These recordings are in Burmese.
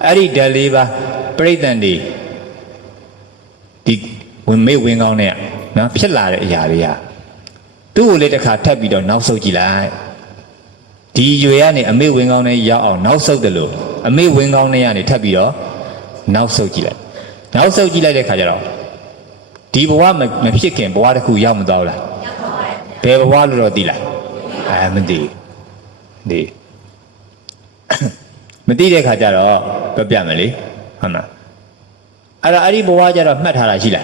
Ari Daliba, Pretandi, the when may wing on it, not Pilla Yaria. Two later car tabido, now so July. The Yuani, a may wing on a ya or now so the low. A may wing on a tabido, now so July. Now so July the Kajaro. Diboa Mexican, Boada who yam dollar. Pay water or dilla. I am indeed. The Medida Kajaro, Babiameli, Hana. Ari Boaja of Matara Gila.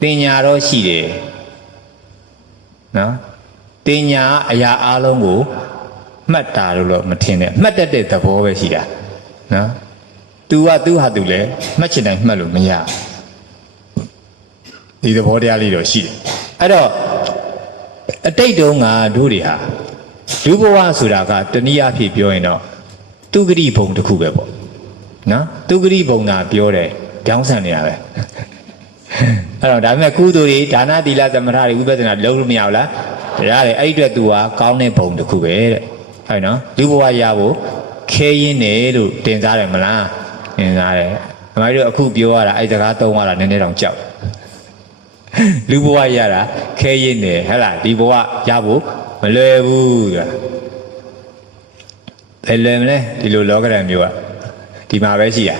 Tinyaro Shide. No? Tinya Aya Alongo, Mataro Matina, Matade the Bovesida. No? Do Hadule, Machin Malumia. The Bodia Lido Shide. I don't. A day don't do the Duboa Sudaka, the Nia Pipioino, Tugri Pong to Kugabo. No? Tugri Bona Piore, Downsania. I don't have a Kuduri, Dana di la Damari, Uber than a low miala, Rale Aida Dua, Kaune Pong to Kube. I know. Duboa Yabo, Kayin Edu, Tenzare Mala, in I do a Kubioa, Isagato, and a Nedon Chow. Luboa Yara, Kayin, Hella, Diboa, Yabu, Malebu. The lemon, the logogram you are. The Mavesia.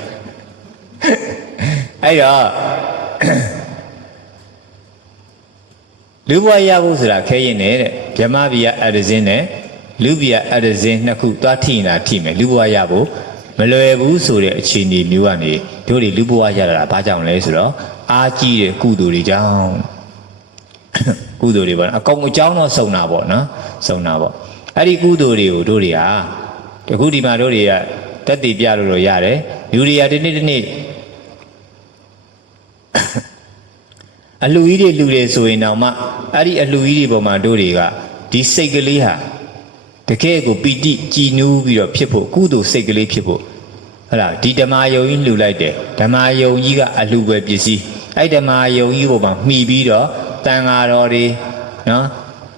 Ayo. Luboa Yabusra, Kayin, Jamavia Adazine, Lubia Adazin, Naku, Tatina, Time, Luboa Yabu, Malebu, Suri, Chini, Muani, Tori Luboa Yara, Pajam Lesro. Aji Kuduri down Kuduri, a Congo John or Sonabo, no? Sonabo. Ari Kuduri, Duria, the Goody Madoria, that the Biaro Yare, Yuria didn't need a Luidi Lude so in Nama, Ari a Luidi Bomadoriga, this Segaliha, the Kego BD, Ginu, people, Kudu Segali people. Di Damayo in Lulade, Damayo Yiga a Luwe busy. I Damayo Yuba, me beater, Tangarori, no?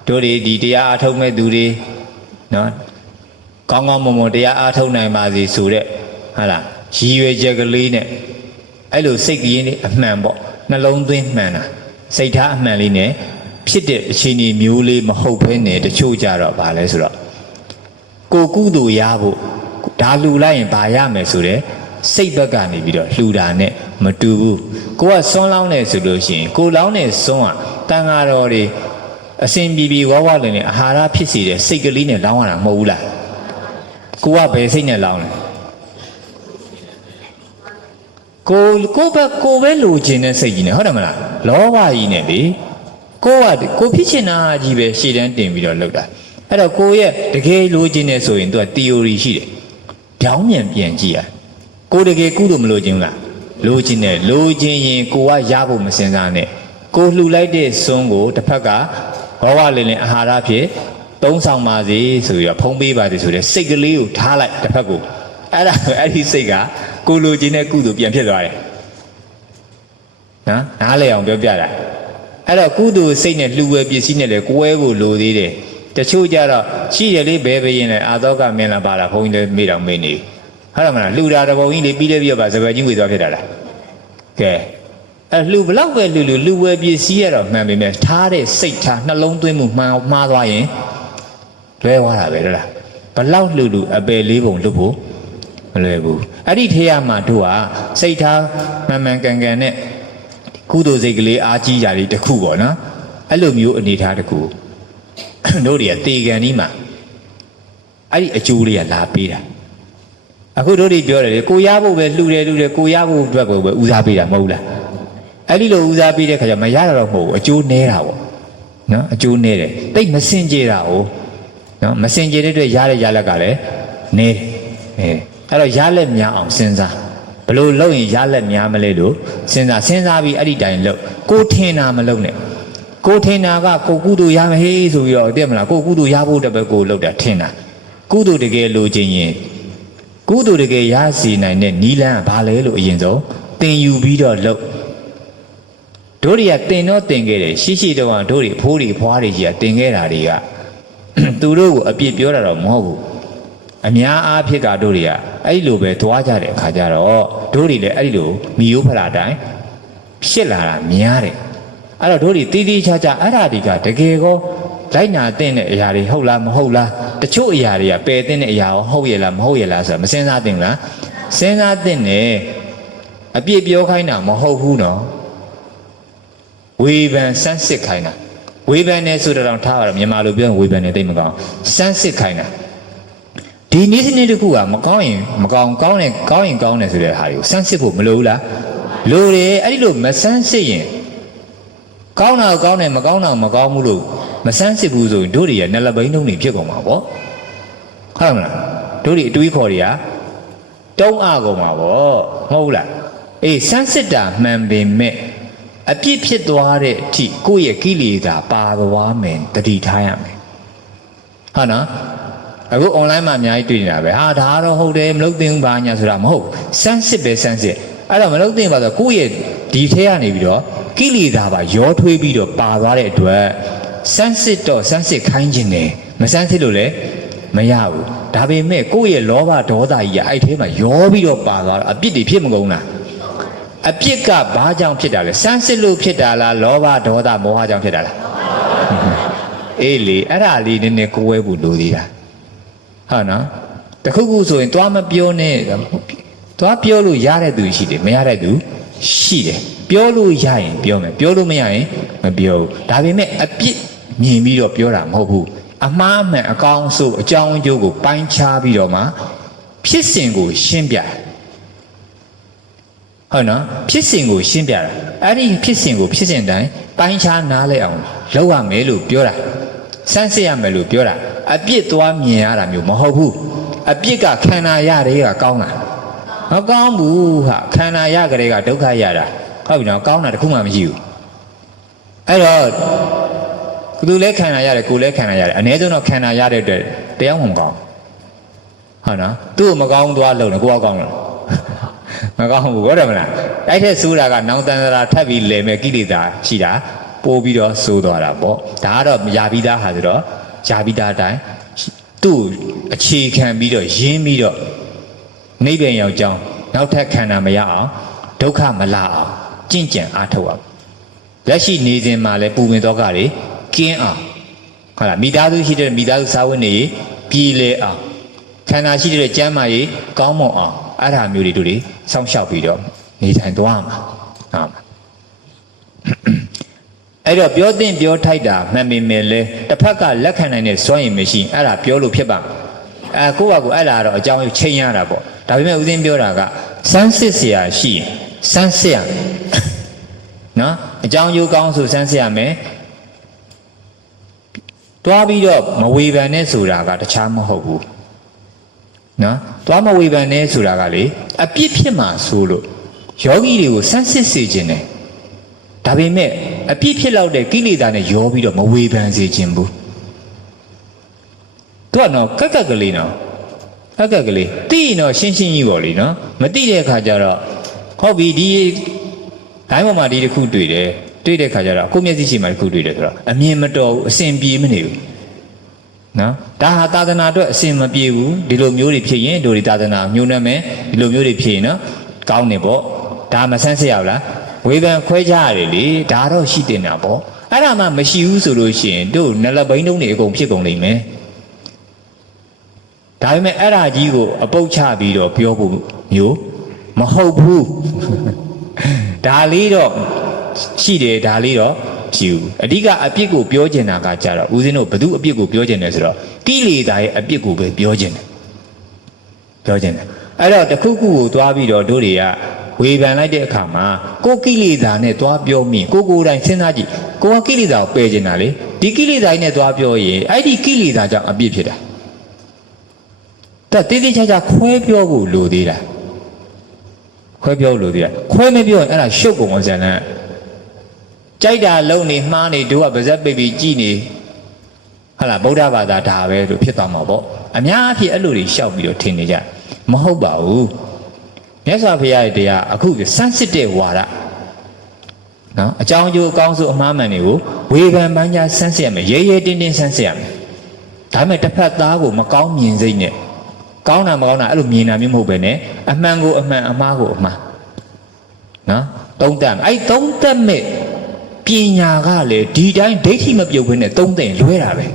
Dori, Dia Atome Duri, no? Congo Momo, Dia Atone Mazi Sure, Hala, she was Jagaline. I do sick in a mambo, Nalone Twin Manna, Sata Maline, Pit Chini Muli Mahopene, the Chujara of Alesra. Go Kudu Yabu. Dalu Lion Bayame Sure, Sabagani video, Ludane, Matubu, go a son loudness solution, go loudness son, Tangarori, a same BB Wawalin, Hara Pissy, Sigalina Lawana Mola. Go up a singer loud. Go back, go well, Gina Sagina, Hodamana, Lawa in a day. Go out, go pitching a jibe, she didn't video look at. At a go yet, the gay Lugina so into a theory sheet. Down and Piangia. Go to get Kudum Logina. Logine, Login, Goa Yabu Messenzane. Go to like this songo, the Paga, Hawalin Harapi, Don't sound mazi, so your Pombi by this with a Sigali, Tala, the Pago. At his cigar, go Logine Kudu Pianpia. Ale on Biara. At a Kudu Saint Louis Piscina, the Guevo Lodi. The Chujara, she a little baby in a Adoga Menabara, who in the middle mini. Haramana, Luda, the Boy, the Bidia by the Virgin with Okada. Okay. A Lubla, Lulu, will be a seer of Mammy Mess, Tade, Sata, not long to move my mother. Where was I? But loud Lulu, a bay live on Lubu. Lebu. I did hear Matua, Sata, Mamma Ganganet, Kudo Zigli, Aji Yari, the Kubona. I love you and it had a cool. No, dear, take an ima. I a Julia La Pira. I could already do it. Kuyabo, Lude, Kuyabo, Uzabida, Mola. A little Uzabida, Kajamayara, a Jew Nera. No, a Jew Nere. Take Messenger. No, Messenger to Yara Yalagale. Nere. Hello, Yalem Yam, Senza. Below low in Yalem Yamaledo, Senza be Adida low. Go Tena Malone. Go Tena, go Kudu Yamahe, so your Demla, go Kudu Yabu, the Bego load at Tena. Kudu the gay Login. Kudu the gay Yasi, Nila, Balelo, Yenzo, then you beat or low. Doria, they not think it. She don't want Dori, Puri, Party, Tingera. Turo, a bit pure of Mobu. အများအားဖြင့်ကတို့တွေကအဲ့လိုပဲသွားကြတဲ့အခါကျတော့တို့တွေလည်းအဲ့လိုမီယိုးဖလာတိုင်းဖြစ်လာတာများတယ်အဲ့တော့တို့တွေတီးတီးခြားခြားအဲ့ဓာဒီကတကယ်ကောလိုက်နာတဲ့အရာတွေဟုတ်လားမဟုတ်လားတချို့အရာတွေကပယ်တဲ့အရာရောဟုတ်ရဲ့လားမဟုတ်ရဲ့လားဆိုတာမစင်စားသင့်လားစဉ်းစားသင့်တယ်အပြစ်ပြောခိုင်းတာမဟုတ်ဘူးနော်ဝေဖန်စမ်းစစ်ခိုင်းတာဝေဖန်နေဆိုတော့ထားရတော့မြန်မာလိုပြောရင်ဝေဖန်နေသိမကောင်းစမ်းစစ်ခိုင်းတာဒီနည်းစနစ်တစ်ခုကမကောင်းရင်မကောင်းကောင်းတယ်ကောင်းရင်ကောင်းတယ်ဆိုတဲ့ဟာတွေကိုစမ်းစစ်ဖို့မလိုဘူးလားလိုတယ်အဲ့ဒီလိုမစမ်းစစ်ရင်ကောင်းတာကောင်းတယ်မကောင်းတာမကောင်းဘူးလို့မစမ်းစစ်ဘူးဆိုရင်တို့တွေရဲ့နှလဘိန်းလုံးတွေဖြစ်ကုန်မှာပေါ့ဟုတ်မလားတို့တွေအတွေးခေါ်တွေကတုံးအကုန်မှာပေါ့မဟုတ်လားအေးစမ်းစစ်တာမှန်ပေမဲ့အပြစ်ဖြစ်သွားတဲ့အထိကိုယ့်ရဲ့ကိလေသာပါသွားမယ်တတိထားရမယ်ဟုတ်နော်အခု online မှာအများကြီးတွေ့နေတာပဲဟာဒါတော့ဟုတ်တယ်မလုပ်သင့်ဘူးဘာညာဆိုတာမဟုတ်စမ်းစစ်ပဲစမ်းစစ်အဲ့တော့မလုပ်သင့်ပါဆိုကိုယ့်ရဲ့ဒီထဲကနေပြီးတော့ကိလေသာပါရောထွေးပြီးတော့ပါသွားတဲ့အတွက်စမ်းစစ်တော့စမ်းစစ်ခိုင်းခြင်းတယ်မစမ်းစစ်လို့လည်းမရဘူးဒါပေမဲ့ကိုယ့်ရဲ့လောဘဒေါသကြီးကအဲ့ထဲမှာရောပြီးတော့ပါသွားတော့အပြစ်တွေဖြစ်မကုန်လားအပြစ်ကဘာကြောင့်ဖြစ်တာလဲစမ်းစစ်လို့ဖြစ်တာလားလောဘဒေါသမောဟကြောင့်ဖြစ်တာလားအေးလေအဲ့ဒါလေးနည်းနည်းကိုယ်ဝဲဖို့လိုသေးတာဟုတ်နော်တခုခုဆိုရင်သွားမပြောနဲ့သွားပြောလို့ရတဲ့သူရှိတယ်မရတဲ့သူရှိတယ်ပြောလို့ရရင်ပြောမယ်ပြောလို့မရရင်မပြောဘူးဒါပေမဲ့အပြစ်မြင်ပြီးတော့ပြောတာမဟုတ်ဘူးအမှားမှန်အကောင်းဆိုအကြောင်းအကျိုးကိုပိုင်းခြားပြီးတော့မှဖြစ်စဉ်ကိုရှင်းပြဟုတ်နော်ဖြစ်စဉ်ကိုရှင်းပြတာအဲ့ဒီဖြစ်စဉ်ကိုဖြစ်စဉ်တိုင်းပိုင်းခြားနားလဲအောင်လုပ်ရမယ်လို့ပြောတာစမ်းစစ်ရမယ်လို့ပြောတာအပြစ်သွားမြင်ရတာမျိုးမဟုတ်ဘူးအပြစ်ကခန္ဓာရတဲ့ကကောင်းတာမကောင်းဘူးဟာခန္ဓာရကလေးကဒုက္ခရတာဟုတ်ပြီနော်ကောင်းတာတခုမှမရှိဘူးအဲ့တော့သူလည်းခန္ဓာရတယ်ကိုယ်လည်းခန္ဓာရတယ်အ ਨੇ ဆုံးတော့ခန္ဓာရတဲ့အတွက်တရားမှမကောင်းဟုတ်နော်သူ့ကိုမကောင်းသွားလို့ကိုယ်ကကောင်းလို့မကောင်းဘူးဟုတ်တယ်မလားအဲ့ထက်ဆိုးတာကနောင်တန်တရာထပ်ပြီးလဲမဲ့ကိလေသာရှိတာပိုးပြီးတော့ဆိုးသွားတာပေါ့ဒါကတော့ယာပြီးသားဟာဆိုတော့ယာပြီးသားအတိုင်းသူ့အခြေခံပြီးတော့ရင်းပြီးတော့နိဗ္ဗာန်ရောက်ကြောင်းနောက်ထပ်ခန္ဓာမရအောင်ဒုက္ခမလာအောင်ကြင့်ကြံအားထုတ်အောင်လက်ရှိနေစဉ်မှာလည်းပူပင်တော့ကတွေကင်းအောင်ဟုတ်လားမိသားစုရှိတဲ့မိသားစုစာဝတ်နေရေးပြည်လေအောင်ခန္ဓာရှိတဲ့ကျမ်းမာရေးကောင်းမွန်အောင်အဲ့ဒါမျိုးတွေတို့တွေစောင့်ရှောက်ပြီးတော့နေထိုင်သွားမှာဟုတ်မှာအဲ့တော့ပြောတင်ပြောထိုက်တာမှန်ပေမဲ့လည်းတစ်ဖက်ကလက်ခံနိုင်တဲ့စွမ်းရည်မရှိအဲ့ဒါပြောလို့ဖြစ်ပါကိုယ့်ဘာကိုအဲ့ဒါတော့အကြောင်းချိန်ရတာပေါ့ဒါပေမဲ့ဦးသိန်းပြောတာကစမ်းစစ်เสียရှိရင်စမ်းစစ်ရနော်အကြောင်းကျိုးကောင်းဆိုစမ်းစစ်ရမယ်တွားပြီးတော့မဝေဖန်နဲ့ဆိုတာကတခြားမဟုတ်ဘူးနော်တွားမဝေဖန်နဲ့ဆိုတာကလေအပြစ်ဖြစ်မှာဆိုလို့ယောဂီတွေကိုစမ်းစစ်စေခြင်းတယ်ဒါပေမဲ့အပြစ်ဖြစ်လောက်တဲ့ကိလေသာနဲ့ရောပြီးတော့မဝေဖန်စေခြင်းဘူးသူကတော့ကက်ကက်ကလေးနော်ကက်ကက်ကလေးသိရင်တော့ရှင်းရှင်းကြီးပေါ့လေနော်မသိတဲ့အခါကျတော့ဟုတ်ပြီဒီဒိုင်းပေါ်မှာဒီတစ်ခုတွေ့တယ်တွေ့တဲ့ခါကျတော့ကိုမျက်စိရှိမှတစ်ခုတွေ့တယ်ဆိုတော့အမြင်မတော်ဘူးအစဉ်ပြေမနေဘူးနော်ဒါဟာသာသနာအတွက်အစဉ်မပြေဘူးဒီလိုမျိုးတွေဖြစ်ရင်တို့ဒီသာသနာမျိုးနဲ့မယ်ဒီလိုမျိုးတွေဖြစ်ရင်နော်ကောင်းနေပေါ့ဒါမဆန်းစစ်ရဘူးလားဝေဖန်ခွဲကြရတယ်လေဒါတော့ရှိတင်တာပေါ့အဲ့ဒါမှမရှိဘူးဆိုလို့ရှိရင်တို့နလဘိန်းတုံးတွေအကုန်ဖြစ်ကုန်လိမ့်မယ်ဒါပေမဲ့အဲ့ဒါကြီးကိုအပုတ်ချပြီးတော့ပြောဖို့မျိုးမဟုတ်ဘူးဒါလေးတော့ရှိတယ်ဒါလေးတော့ရှိဘူးအဓိကအပြစ်ကိုပြောကျင်တာကကြတော့ဦးဇင်းတို့ဘယ်သူအပြစ်ကိုပြောကျင်တယ်ဆိုတော့ကိလေသာရဲ့အပြစ်ကိုပဲပြောကျင်တယ်ပြောကျင်တယ်အဲ့တော့တခုခုကိုသွားပြီးတော့တို့တွေကဝေဖန်လိုက်တဲ့အခါမှာကိုကိလေသာနဲ့သွားပြောမိကိုယ်တိုင်စဉ်းစားကြည့်ကိုကကိလေသာကိုပယ်ကျင်တာလေဒီကိလေသာနဲ့သွားပြောရင်အဲ့ဒီကိလေသာကြောင့်အပြစ်ဖြစ်တာတေးသေးချာချာခွဲပြောဖို့လိုသေးတာခွဲပြောလို့သေးတာခွဲမပြောရင်အဲ့ဒါရှုပ်ကုန်အောင်ဇာတ်ကြိုက်တာလုံးနေမှားနေတို့ကဗဇက်ပိတ်ပြီးကြည်နေဟာလားဗုဒ္ဓဘာသာဒါပဲလို့ဖြစ်သွားမှာပေါ့အများအပြားအဲ့လိုတွေရှောက်ပြီးတော့ထင်နေကြမဟုတ်ပါဘူးမြတ်စွာဘုရားရဲ့တရားအခုစမ်းစစ်တဲ့ဝါဒနော်အကြောင်းကျိုးအကောင်းဆုံးအမှားမှန်တွေကိုဝေဖန်ပန်းကြားစမ်းစစ်ရမယ်ရဲရဲတင်းတင်းစမ်းစစ်ရမယ်ဒါပေမဲ့တစ်ဖက်သားကိုမကောင်းမြင်စိတ်နဲ့ ကောင်းတာမကောင်းတာအဲ့လိုမြင်တာမျိုးမဟုတ်ပဲနဲ့အမှန်ကိုအမှန်အမှားကိုအမှားနော်သုံးသပ်အဲ့သုံးသပ်မဲ့ပညာကလေဒီတိုင်းဒိဋ္ဌိမပြုတ်ဘဲနဲ့သုံးသင်လွဲတာပဲ